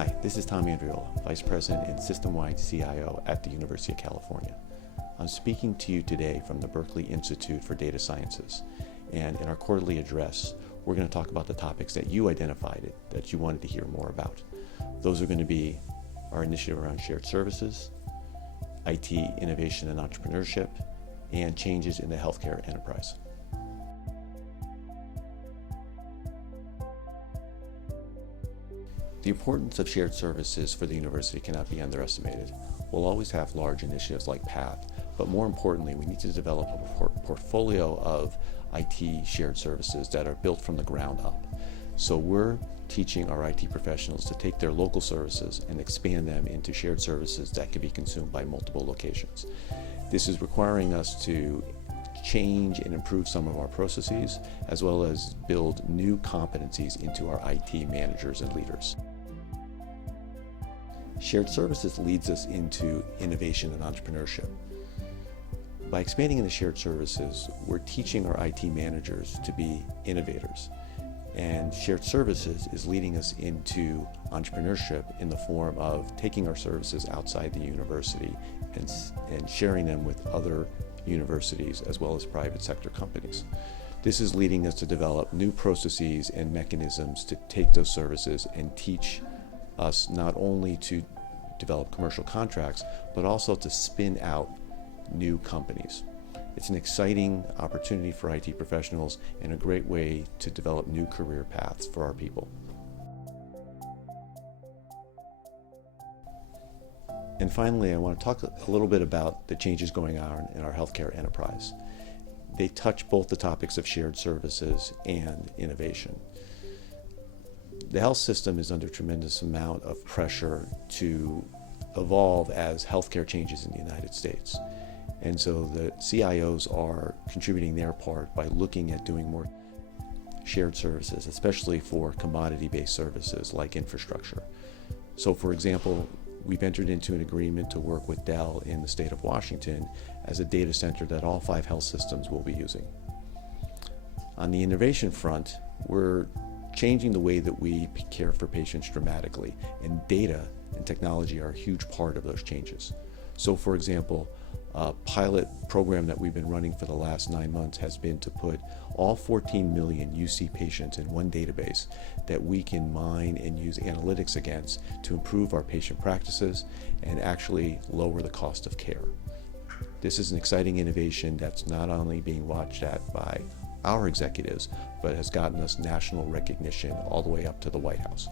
Hi, this is Tom Andriola, Vice President and System-Wide CIO at the University of California. I'm speaking to you today from the Berkeley Institute for Data Sciences, and in our quarterly address, we're going to talk about the topics that you identified that you wanted to hear more about. Those are going to be our initiative around shared services, IT innovation and entrepreneurship, and changes in the healthcare enterprise. The importance of shared services for the university cannot be underestimated. We'll always have large initiatives like PATH, but more importantly, we need to develop a portfolio of IT shared services that are built from the ground up. So we're teaching our IT professionals to take their local services and expand them into shared services that can be consumed by multiple locations. This is requiring us to change and improve some of our processes, as well as build new competencies into our IT managers and leaders. Shared services leads us into innovation and entrepreneurship. By expanding into shared services, we're teaching our IT managers to be innovators. And shared services is leading us into entrepreneurship in the form of taking our services outside the university and sharing them with other universities as well as private sector companies. This is leading us to develop new processes and mechanisms to take those services and teach us not only to develop commercial contracts, but also to spin out new companies. It's an exciting opportunity for IT professionals and a great way to develop new career paths for our people. And finally, I want to talk a little bit about the changes going on in our healthcare enterprise. They touch both the topics of shared services and innovation. The health system is under a tremendous amount of pressure to evolve as healthcare changes in the United States. And so the CIOs are contributing their part by looking at doing more shared services, especially for commodity-based services like infrastructure. So for example, we've entered into an agreement to work with Dell in the state of Washington as a data center that all 5 health systems will be using. On the innovation front, we're changing the way that we care for patients dramatically, and data and technology are a huge part of those changes. So for example, a pilot program that we've been running for the last 9 months has been to put all 14 million UC patients in one database that we can mine and use analytics against to improve our patient practices and actually lower the cost of care. This is an exciting innovation that's not only being watched at by our executives, but has gotten us national recognition all the way up to the White House.